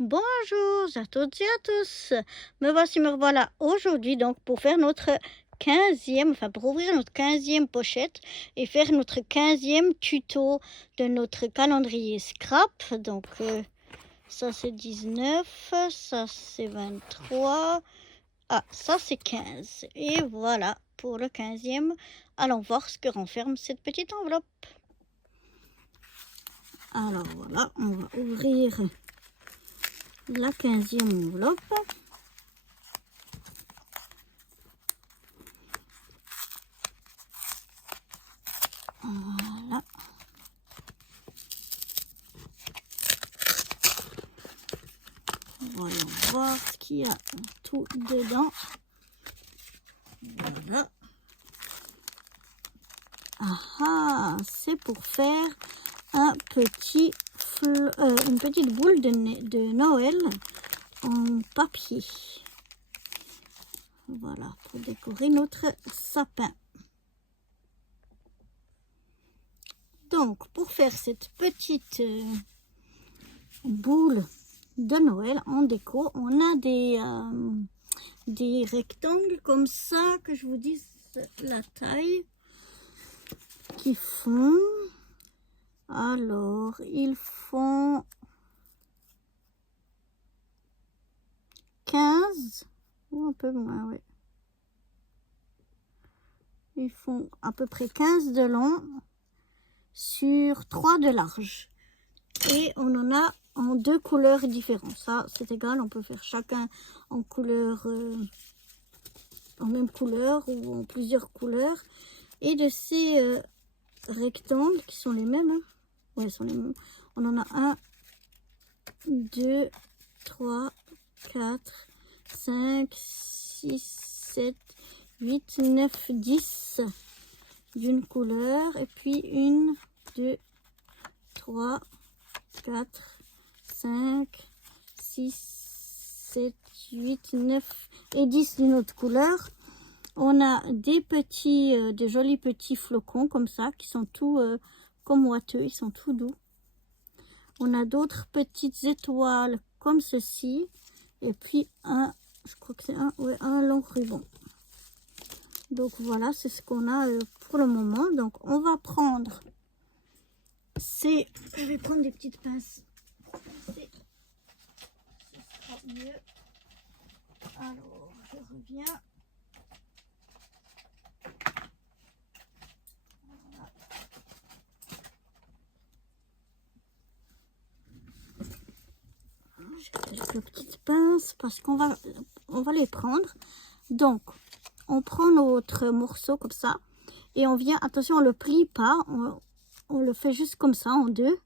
Bonjour à toutes et à tous. Me revoilà aujourd'hui donc pour faire notre 15e, enfin pour ouvrir notre 15e pochette et faire notre 15e tuto de notre calendrier scrap. Donc ça c'est 19, ça c'est 23, ah ça c'est 15. Et voilà pour le 15e. Allons voir ce que renferme cette petite enveloppe. Alors voilà, on va ouvrir la 15e enveloppe. Voilà. Voyons voir ce qu'il y a tout dedans. Voilà. Ah, c'est pour faire un une petite boule de Noël en papier. Voilà, pour décorer notre sapin. Donc, pour faire cette petite boule de Noël en déco, on a des rectangles comme ça, que je vous dise la taille, qui font, alors ils font 15 ou un peu moins, oui. Ils font à peu près 15 de long sur 3 de large. Et on en a en 2 couleurs différentes. Ça, c'est égal, on peut faire chacun en couleur, en même couleur ou en plusieurs couleurs. Et de ces rectangles qui sont les mêmes, hein. Ouais, sont les mêmes. On en a 1, 2, 3, 4, 5, 6, 7, 8, 9, 10 d'une couleur. Et puis 1, 2, 3, 4, 5, 6, 7, 8, 9 et 10 d'une autre couleur. On a des petits, de jolis petits flocons comme ça, qui sont tout comme moiteux, ils sont tout doux. On a d'autres petites étoiles comme ceci. Et puis je crois que c'est un long ruban. Donc voilà, c'est ce qu'on a pour le moment. Donc on va prendre je vais prendre des petites pinces. Ce sera mieux. Alors, je reviens. Voilà. J'ai quelques petites pinces parce qu'on va les prendre. Donc, on prend notre morceau comme ça et on vient, attention, on le plie pas, on le fait juste comme ça en deux,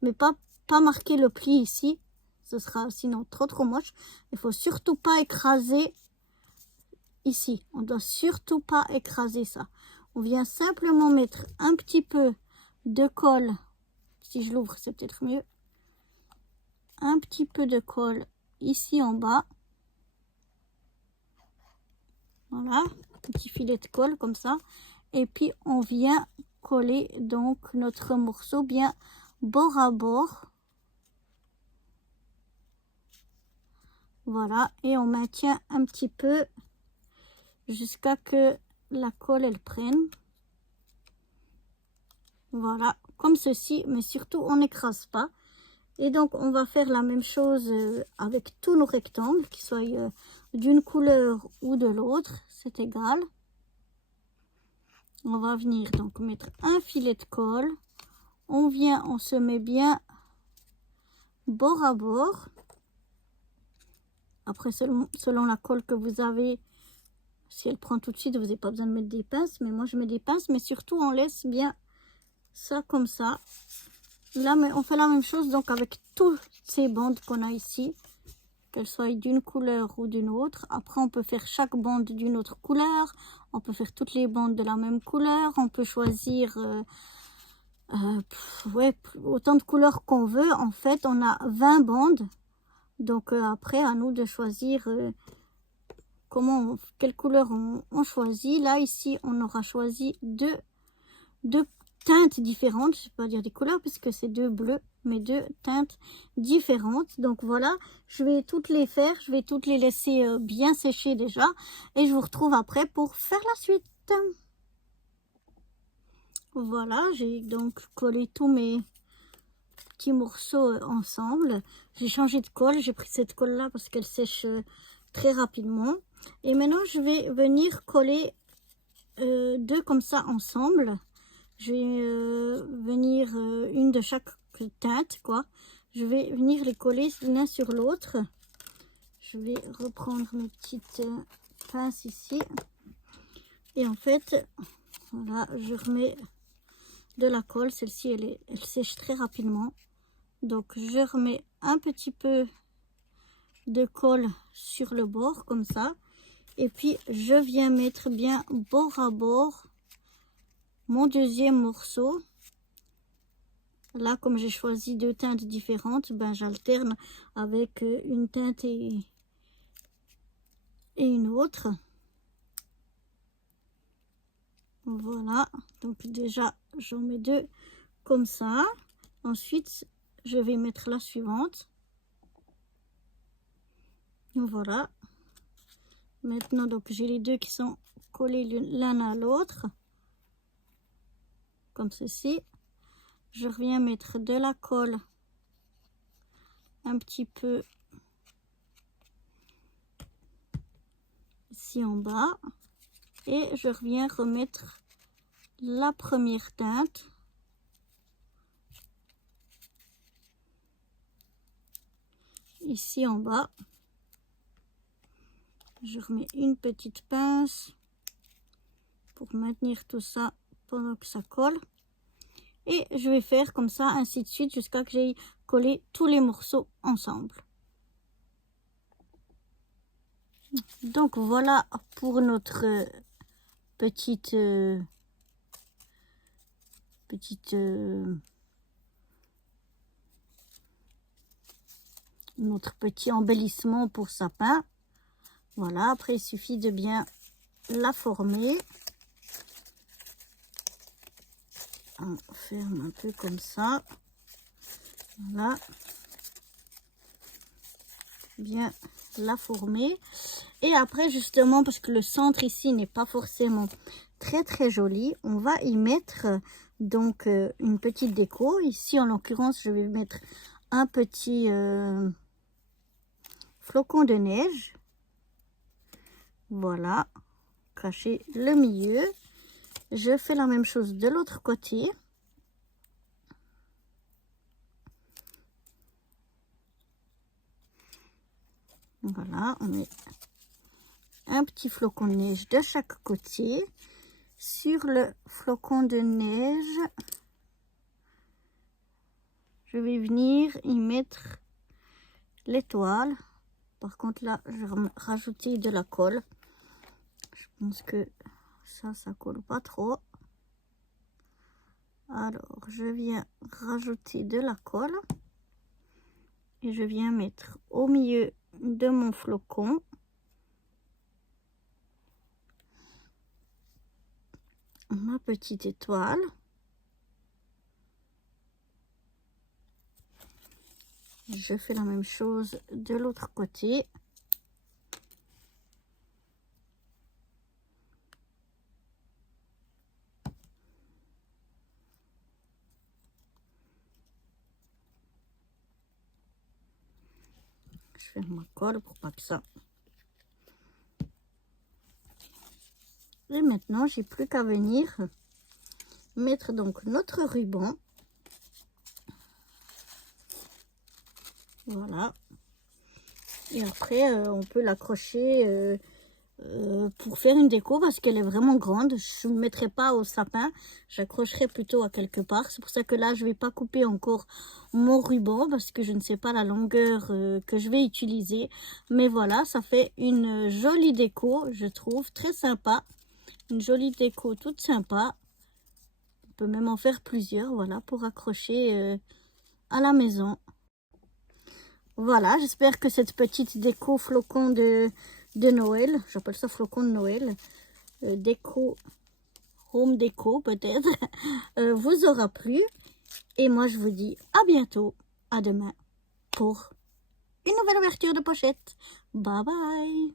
mais pas marquer le pli ici, ce sera sinon trop moche. Il faut surtout pas écraser ici, on doit surtout pas écraser ça. On vient simplement mettre un petit peu de colle, si je l'ouvre c'est peut-être mieux, un petit peu de colle ici en bas. Voilà, petit filet de colle comme ça. Et puis on vient coller donc notre morceau bien bord à bord. Voilà, et on maintient un petit peu jusqu'à que la colle elle prenne. Voilà, comme ceci, mais surtout on n'écrase pas. Et donc on va faire la même chose avec tous nos rectangles, qu'ils soient d'une couleur ou de l'autre, c'est égal. On va venir donc mettre un filet de colle. On se met bien bord à bord. Après, selon la colle que vous avez, si elle prend tout de suite, vous n'avez pas besoin de mettre des pinces. Mais moi, je mets des pinces. Mais surtout, on laisse bien ça comme ça. Là, mais on fait la même chose donc avec toutes ces bandes qu'on a ici, qu'elles soient d'une couleur ou d'une autre. Après, on peut faire chaque bande d'une autre couleur. On peut faire toutes les bandes de la même couleur. On peut choisir autant de couleurs qu'on veut. En fait, on a 20 bandes. Donc après, à nous de choisir quelle couleur on choisit. Là, ici, on aura choisi deux teintes différentes. Je ne vais pas dire des couleurs puisque c'est deux bleus. mes deux teintes différentes. Donc voilà, je vais toutes les faire, je vais toutes les laisser bien sécher déjà et je vous retrouve après pour faire la suite. Voilà, j'ai donc collé tous mes petits morceaux ensemble. J'ai changé de colle, j'ai pris cette colle là parce qu'elle sèche très rapidement. Et maintenant je vais venir coller deux comme ça ensemble. Je vais venir une de chaque teinte, quoi. Je vais venir les coller l'un sur l'autre. Je vais reprendre mes petites pinces ici. Et en fait, voilà, je remets de la colle. Celle-ci, elle sèche très rapidement. Donc, je remets un petit peu de colle sur le bord, comme ça. Et puis, je viens mettre bien bord à bord mon deuxième morceau. Là, comme j'ai choisi deux teintes différentes, ben, j'alterne avec une teinte et une autre. Voilà, donc déjà, j'en mets deux comme ça. Ensuite, je vais mettre la suivante. Voilà. Maintenant, donc, j'ai les deux qui sont collés l'un à l'autre. Comme ceci. Je reviens mettre de la colle un petit peu ici en bas. Et je reviens remettre la première teinte. Ici en bas. Je remets une petite pince pour maintenir tout ça pendant que ça colle. Et je vais faire comme ça, ainsi de suite, jusqu'à que j'aille coller tous les morceaux ensemble. Donc voilà pour notre notre petit embellissement pour sapin. Voilà, après il suffit de bien la former. On ferme un peu comme ça. Voilà. Bien la former. Et après, justement, parce que le centre ici n'est pas forcément très joli, on va y mettre donc une petite déco. Ici, en l'occurrence, je vais mettre un petit flocon de neige. Voilà. Cacher le milieu. Je fais la même chose de l'autre côté. Voilà, on met un petit flocon de neige de chaque côté. Sur le flocon de neige, je vais venir y mettre l'étoile. Par contre, là, je vais rajouter de la colle. Je pense que ça colle pas trop. Alors, je viens rajouter de la colle. Et je viens mettre au milieu de mon flocon ma petite étoile. Je fais la même chose de l'autre côté. Je ferme ma colle pour pas que ça. Et maintenant, j'ai plus qu'à venir mettre donc notre ruban. Voilà. Et après, on peut l'accrocher pour faire une déco parce qu'elle est vraiment grande. Je ne mettrai pas au sapin, j'accrocherai plutôt à quelque part. C'est pour ça que là, je ne vais pas couper encore mon ruban parce que je ne sais pas la longueur que je vais utiliser. Mais voilà, ça fait une jolie déco, je trouve, très sympa. Une jolie déco toute sympa. On peut même en faire plusieurs, voilà, pour accrocher à la maison. Voilà, j'espère que cette petite déco flocon de Noël, j'appelle ça flocon de Noël, déco, home déco peut-être, vous aura plu. Et moi, je vous dis à bientôt, à demain, pour une nouvelle ouverture de pochette. Bye bye!